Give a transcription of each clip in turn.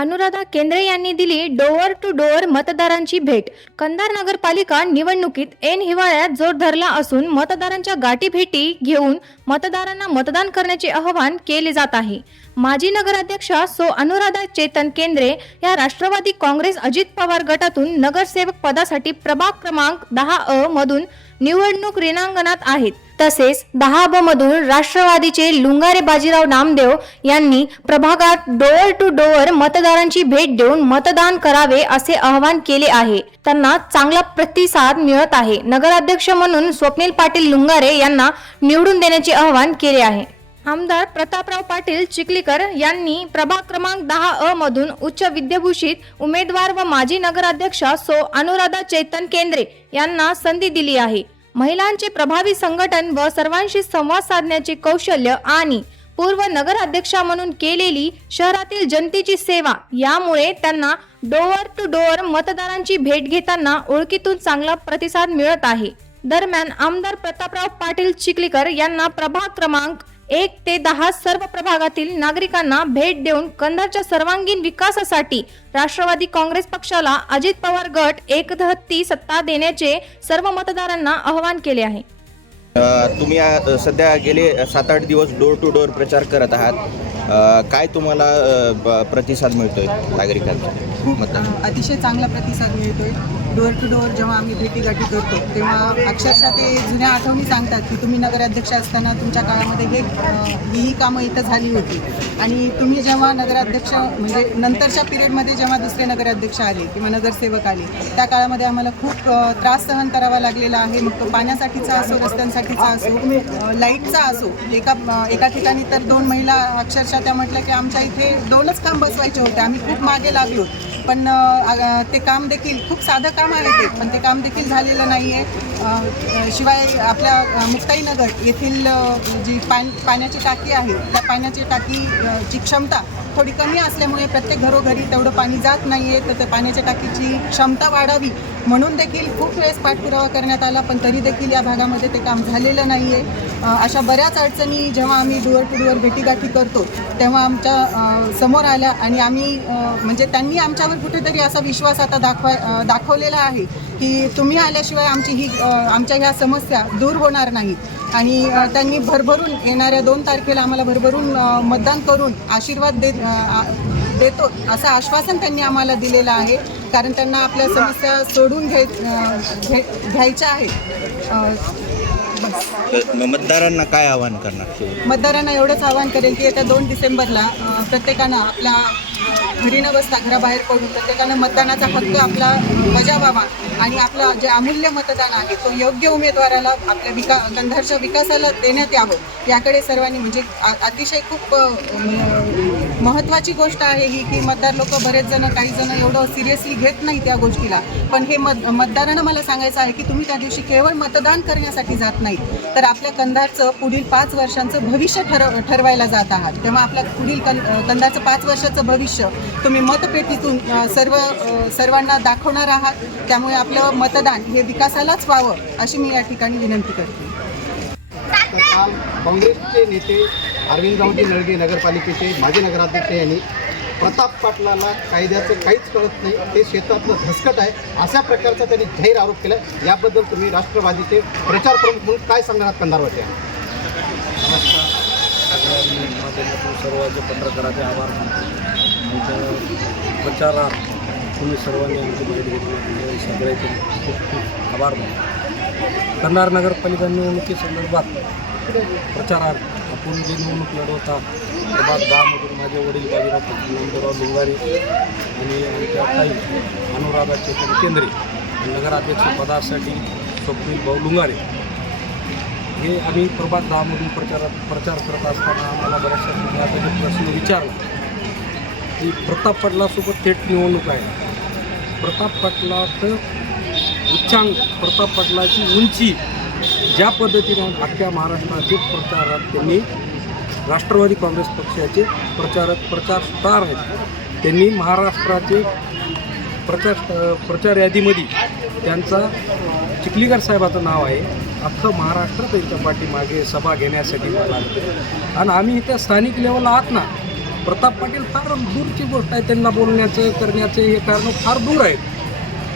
अनुराधा केंद्रे यांनी दिली डोअर टू डोअर मतदारांची भेट. कंधार नगरपालिका निवडणुकीत ऐन हिवाळ्यात जोर धरला असून मतदारांच्या गाठी भेटी घेऊन मतदारांना मतदान करण्याचे आवाहन केले जात आहे. माजी नगराध्यक्षा सो अनुराधा चेतन केंद्रे या राष्ट्रवादी काँग्रेस अजित पवार गटातून नगरसेवक पदासाठी प्रभाग क्रमांक दहा अ मधून निवडणूक रिणांगणात आहेत. तसेच दहा ब मधून राष्ट्रवादीचे लुंगारे बाजीराव नामदेव यांनी प्रभागात डोअर टू डोअर मतदारांची भेट देऊन मतदान करावे असे आवाहन केले आहे. त्यांना चांगला प्रतिसाद मिळत आहे. नगराध्यक्ष म्हणून स्वप्नील पाटील लुंगारे यांना निवडून देण्याचे आवाहन केले आहे. आमदार प्रतापराव पाटील चिखलीकर यांनी प्रभाग क्रमांक दहा अ मधून उच्च विद्याभूषित उमेदवार व माजी नगराध्यक्ष सो अनुराधा चैतन केंद्रे यांना संधी दिली आहे. महिलांचे प्रभावी संघटन व सर्वांशी संवाद साधण्याचे कौशल्य आणि पूर्व नगराध्यक्षा म्हणून केलेली शहरातील जनतेची सेवा यामुळे त्यांना डोअर टू डोअर मतदारांची भेट घेताना ओळखीतून चांगला प्रतिसाद मिळत आहे. दरम्यान आमदार प्रतापराव पाटील चिखलीकर यांना प्रभाग क्रमांक एक ते दहा सर्व प्रभागातील नागरिकांना भेट देऊन कंधारच्या सर्वांगीण विकासासाठी राष्ट्रवादी काँग्रेस पक्षाला अजित पवार गट एकधत्ती सत्ता देण्याचे सर्व मतदारांना आवाहन केले आहे. तुम्ही सध्या गेले सात आठ दिवस डोर टू डोअर प्रचार करत आहात. काय तुम्हाला प्रतिसाद मिळतोय खूप अ, अतिशय चांगला प्रतिसाद मिळतोय. डोअर टू डोअर जेव्हा आम्ही भेटीगाठी करतो तेव्हा अक्षरशः ते जुन्या आठवणी सांगतात की तुम्ही नगराध्यक्ष असताना तुमच्या काळामध्ये हे ही कामं इथं झाली होती. आणि तुम्ही जेव्हा नगराध्यक्ष म्हणजे नंतरच्या पिरियडमध्ये जेव्हा दुसरे नगराध्यक्ष आले किंवा नगरसेवक आले त्या काळामध्ये आम्हाला खूप त्रास सहन करावा लागलेला आहे. मग तो पाण्यासाठीचा असो रस्त्यांसाठीचा असो लाईटचा असो एका एका ठिकाणी तर दोन महिला अक्षरशः त्या म्हटलं की आमच्या इथे दोनच काम बसवायचे होते. आम्ही खूप मागे लागलो. पण ते काम देखील खूप साधं काम आहे ते पण ते काम देखील झालेलं नाही आहे शिवाय आपल्या मुक्ताईनगर येथील जी पाण पाण्याची टाकी आहे त्या पाण्याची टाकीची क्षमता थोडी कमी असल्यामुळे प्रत्येक घरोघरी तेवढं पाणी जात नाही आहे तर त्या पाण्याच्या टाकीची क्षमता वाढावी म्हणून देखील खूप वेळेस पाठपुरावा करण्यात आला पण तरी देखील या भागामध्ये ते काम झालेलं नाही आहे अशा बऱ्याच अडचणी जेव्हा आम्ही डुअर टू डुअर भेटीगाठी करतो तेव्हा आमच्यासमोर आल्या आणि आम्ही म्हणजे त्यांनी आमच्यावर कुठेतरी असा विश्वास आता दाखवा दाखवलेला आहे की तुम्ही आल्याशिवाय आमची ही आमच्या ह्या समस्या दूर होणार नाहीत आणि त्यांनी भरभरून येणाऱ्या दोन तारखेला आम्हाला भरभरून मतदान करून आशीर्वाद देत देतो असं आश्वासन त्यांनी आम्हाला दिलेलं आहे. कारण त्यांना आपल्या समस्या सोडून घ्याय घ्यायच्या आहेत. तर मतदारांना काय आवाहन करणार? मतदारांना एवढंच आवाहन करेन की येत्या दोन डिसेंबरला अ, प्रत्येकानं आपला घरी न बसता घराबाहेर पडून प्रत्येकानं मतदानाचा हक्क आपला बजावावा आणि आपला जे अमूल्य मतदान आहे तो योग्य उमेदवाराला आपल्या विका कंधारच्या विकासाला देण्यात यावं याकडे सर्वांनी म्हणजे आ- अतिशय खूप अ, महत्त्वाची गोष्ट आहे ही की मतदार लोक बरेच जण काही जण एवढं सिरियसली घेत नाही त्या गोष्टीला. पण हे मत मतदारांना मला सांगायचं आहे की तुम्ही त्या दिवशी केवळ मतदान करण्यासाठी जात नाही तर आपल्या कंधारचं पुढील पाच वर्षांचं भविष्य ठरव ठरवायला जात आहात. तेव्हा आपल्या पुढील कं कंधारचं पाच वर्षाचं भविष्य तुम्ही मतपेटीतून सर्व सर्वांना दाखवणार आहात. त्यामुळे आपलं मतदान हे विकासालाच व्हावं अशी मी या ठिकाणी विनंती करते. काल काँग्रेसचे नेते अरविंद गावजी नळगे नगरपालिकेचे माजी नगराध्यक्ष यांनी प्रताप पाटलाला कायद्याचं काहीच कळत नाही. ते शेतातलं धसकट आहे. अशा प्रकारचा त्यांनी जाहीर आरोप केला. याबद्दल तुम्ही राष्ट्रवादीचे प्रचार प्रमुख म्हणून काय सांगणार कंधारवरती सर्वांचे पत्रकाराचे आभार मानतो प्रचारात तुम्ही सर्वांनी आमची भेट घेतली सगळ्याचे खूप खूप आभार मानतो कंधार नगरपालिका निवडणुकीसंदर्भात प्रचारात आपण जी निवडणूक लढवता प्रभाग दहामधून माझे वडील बाजीराव पाटील नंदराव लिंगारे आणि आमच्या ताई अनुराधा चेतन केंद्रे आणि नगराध्यक्ष पदासाठी स्वप्नील भाऊ लुंगारे. हे आम्ही प्रभात दहामधून प्रचारात प्रचार करत असताना आम्हाला बऱ्याचशा ठिकाणी प्रश्न विचारला की प्रताप पाटलासोबत थेट निवडणूक आहे. प्रताप पाटलाचं उच्चांक प्रताप पाटलाची उंची ज्या पद्धतीनं अख्ख्या महाराष्ट्राचे प्रचारात त्यांनी राष्ट्रवादी काँग्रेस पक्षाचे प्रचारक प्रचार स्टार आहेत. त्यांनी महाराष्ट्राचे प्रचार प्रचार यादीमध्ये त्यांचा चिखलीकर साहेबाचं नाव आहे. अख्खं महाराष्ट्र त्यांच्या पाठीमागे सभा घेण्यासाठी मला आणि आम्ही इथं स्थानिक लेवलला आहात ना प्रताप पाटील फार दूरची गोष्ट आहे. त्यांना बोलण्याचं करण्याचं हे कारण फार दूर आहेत.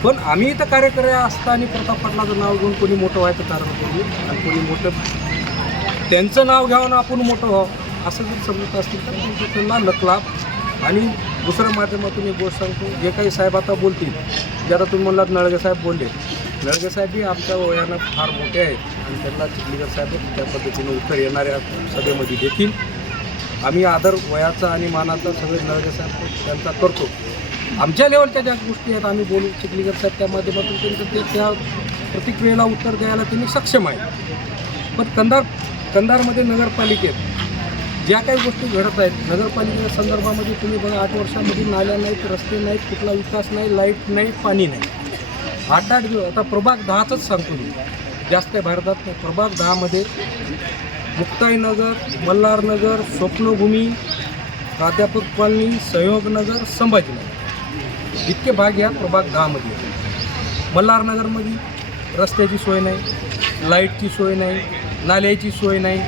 पण आम्ही इथं कार्यकर्ते असताना प्रताप पाटलाचं नाव घेऊन कोणी मोठं व्हायचं कारण कोणी आणि कोणी मोठं त्यांचं नाव घ्यावं आपण मोठं व्हावं असं जर समजत असतील तर त्यांना नकलाब आणि दुसऱ्या माध्यमातून एक गोष्ट सांगतो जे काही साहेब आता बोलतील जे आता तुम्ही म्हणलात नळगे साहेब बोलले नळगे साहेबही आमच्या वयानं फार मोठे आहेत आणि त्यांना चिखलीकर साहेब त्या पद्धतीने उत्तर येणाऱ्या सभेमध्ये देतील. आम्ही आदर वयाचा आणि मानाचा सगळे नळगे साहेब त्यांचा करतो. आमच्या लेवलच्या ज्या गोष्टी आहेत आम्ही बोलू चिखलीकर साहेब त्या माध्यमातून त्यांचं ते त्या प्रतिक्रियेला उत्तर द्यायला त्यांनी सक्षम आहे पण कंधार कंधारमध्ये नगरपालिकेत ज्या काही गोष्टी घडत आहेत नगरपालिकेच्या संदर्भामध्ये तुम्ही बघा आठ वर्षामध्ये नाल्या नाहीत रस्ते नाहीत कुठला विकास नाही लाइट नाही पाणी नाही. आठ आठ दिवस आता प्रभाग दहाचंच सांगतो मी. जास्त भारतात नाही प्रभाग दहामध्ये मुक्ताईनगर मल्हारनगर स्वप्नभूमी प्राध्यापक कॉलनी सहयोगनगर संभाजीनगर. इतके भाग या प्रभाग दहामध्ये. मल्हारनगरमध्ये रस्त्याची सोय नाही लाईटची सोय नाही नाल्याची सोय नाही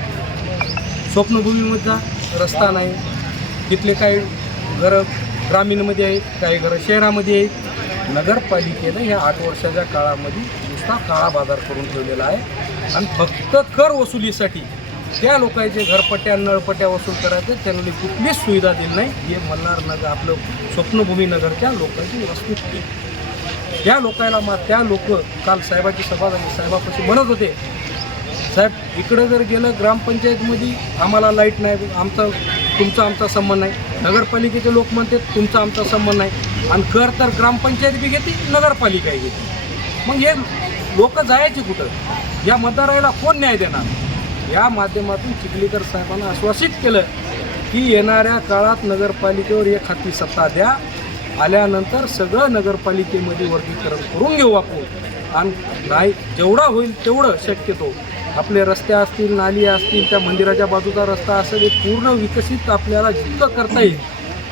स्वप्नभूमीमधला रस्ता नाही. तिथले काही घरं ग्रामीणमध्ये आहेत काही घरं शहरामध्ये आहेत. नगरपालिकेनं ह्या आठ वर्षाच्या काळामध्ये नुसता काळा बाजार करून ठेवलेला आहे. आणि फक्त कर वसुलीसाठी त्या लोकांचे घरपट्ट्या नळपट्ट्या वसूल करायचे त्यांना कुठलीच सुविधा दिली नाही. हे मल्हार नगर आपलं स्वप्नभूमी नगरच्या लोकांची वस्तुस्थिती त्या लोकांना मा त्या लोक काल साहेबाची सभा झाली साहेबापाशी म्हणत होते साहेब इकडं जर गेलं ग्रामपंचायतमध्ये आम्हाला लाइट नाही आमचा तुमचा आमचा संबंध नाही. नगरपालिकेचे लोक म्हणते तुमचा आमचा संबंध नाही. आणि कर तर ग्रामपंचायत बी घेते नगरपालिकाही घेते. मग हे लोक जायचे कुठं? या मतदाराला कोण न्याय देणार? या माध्यमातून चिखलीकर साहेबांना आश्वासित केलं की येणाऱ्या काळात नगरपालिकेवर एक हाती सत्ता द्या. आल्यानंतर सगळं नगरपालिकेमध्ये वर्गीकरण करून घेऊ आपण. आणि नाही जेवढा होईल तेवढं शक्यतो. आपले रस्ते असतील नाली असतील त्या मंदिराच्या बाजूचा रस्ता असेल हे पूर्ण विकसित आपल्याला जितकं करता येईल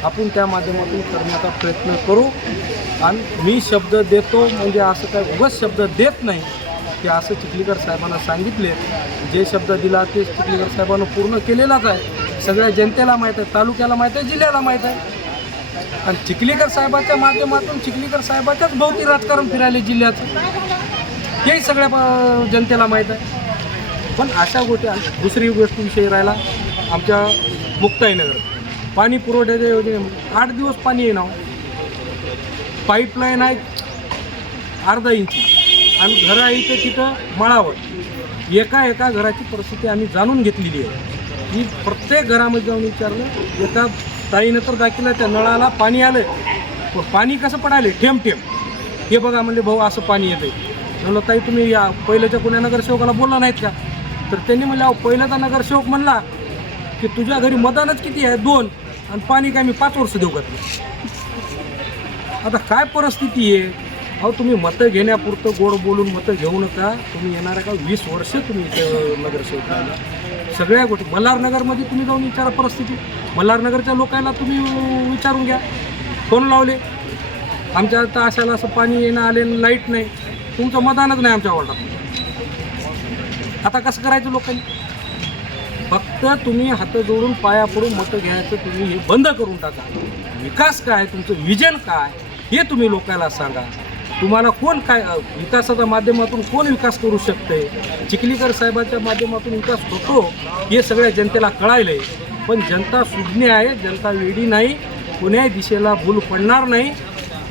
आपण त्या माध्यमातून करण्याचा प्रयत्न करू. आणि मी शब्द देतो म्हणजे असं काय उगाच शब्द देत नाही. की असं चिखलीकर साहेबांना सांगितले. जे शब्द दिला ते चिखलीकर साहेबांना पूर्ण केलेलाच आहे. सगळ्या जनतेला माहीत आहे तालुक्याला माहीत आहे जिल्ह्याला माहीत आहे. आणि चिखलीकर साहेबाच्या माध्यमातून चिखलीकर साहेबाच्याच भोवती राजकारण फिरायले जिल्ह्याचं. हेही सगळ्या प- जनतेला माहीत आहे. पण अशा गोष्टी दुसरी गोष्ट राहिला आमच्या मुक्ताईनगर. पाणी पुरवठ्याच्या योजने आठ दिवस पाणी येणार. पाईपलाईन आहे अर्धा इंची. आणि घरं आहे इथं तिथं मळावर. एका एका घराची परिस्थिती आम्ही जाणून घेतलेली आहे. की प्रत्येक घरामध्ये जाऊन विचारलं एका ताईनं तर दाखिला त्या नळाला पाणी आलं पण पाणी कसं पडायलं ठेम ठेम. हे बघा म्हणले भाऊ असं पाणी येतं म्हणलं ताई तुम्ही या पहिल्याच्या कोण्या नगरसेवकाला बोलला नाहीत का? तर त्यांनी म्हणले अहो पहिल्याचा नगरसेवक म्हणला की तुझ्या घरी मदानच किती आहे? दोन. आणि पाणी काय मी पाच वर्ष देऊ घातलं. आता काय परिस्थिती आहे? अहो तुम्ही मतं घेण्यापुरतं गोड बोलून मतं घेऊ नका. तुम्ही येणाऱ्या का वीस वर्ष तुम्ही इथं नगरसेवक राहिला सगळ्या गोष्टी मल्हारनगरमध्ये तुम्ही जाऊन विचारा परिस्थिती. मल्हारनगरच्या लोकांना तुम्ही विचारून घ्या. फोन लावले. आमच्या आता अशाला असं पाणी येणं आले लाइट नाही. तुमचं मतदानच नाही आमच्या वॉर्डात. आता कसं करायचं लोकांनी? फक्त तुम्ही हात जोडून पाया पडून मतं घ्यायचं तुम्ही हे बंद करून टाका. विकास काय तुमचं? विजन काय? हे तुम्ही लोकांना सांगा. तुम्हाला कोण काय विकासाच्या माध्यमातून कोण विकास करू शकते चिखलीकर साहेबाच्या माध्यमातून विकास होतो हे सगळ्या जनतेला कळायलंय. पण जनता सुज्ञ आहे जनता वेडी नाही कोण्याही दिशेला भूल पडणार नाही.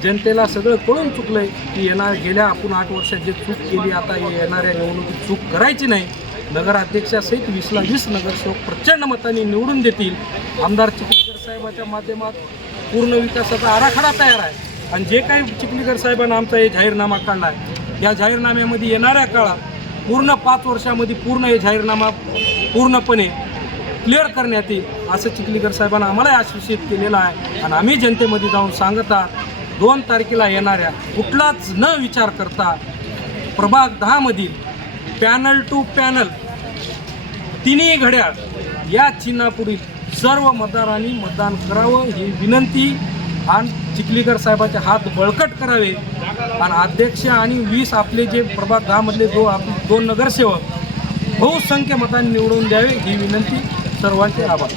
जनतेला सगळं कळून चुकलंय की येणार गेल्या आपण आठ वर्षात जे चूक केली आता येणाऱ्या निवडणुकीत चूक करायची नाही. नगराध्यक्षासहित वीसला वीस नगरसेवक प्रचंड मताने निवडून देतील. आमदार चिखलीकर साहेबाच्या माध्यमात पूर्ण विकासाचा आराखडा तयार आहे. आणि जे काही चिखलीकर साहेबांना आमचा हे जाहीरनामा काढला आहे या जाहीरनाम्यामध्ये येणाऱ्या काळात पूर्ण पाच वर्षामध्ये पूर्ण हे जाहीरनामा पूर्णपणे क्लिअर करण्यात येईल असं चिखलीकर साहेबांना आम्हाला आश्वासित केलेलं आहे. आणि आम्ही जनतेमध्ये जाऊन सांगत आहात दोन तारखेला येणाऱ्या कुठलाच न विचार करता प्रभाग दहामधील पॅनल टू पॅनल तिन्ही घड्याळ या चिन्हापुढील सर्व मतदारांनी मतदान करावं ही विनंती आणि चिखलीकर साहेबाचे हात बळकट करावे. आणि अध्यक्ष आणि वीस आपले जे प्रभाग दहामधले जो आप दोन नगरसेवक बहुसंख्य मतांनी निवडून द्यावे ही विनंती सर्वांचे आभार.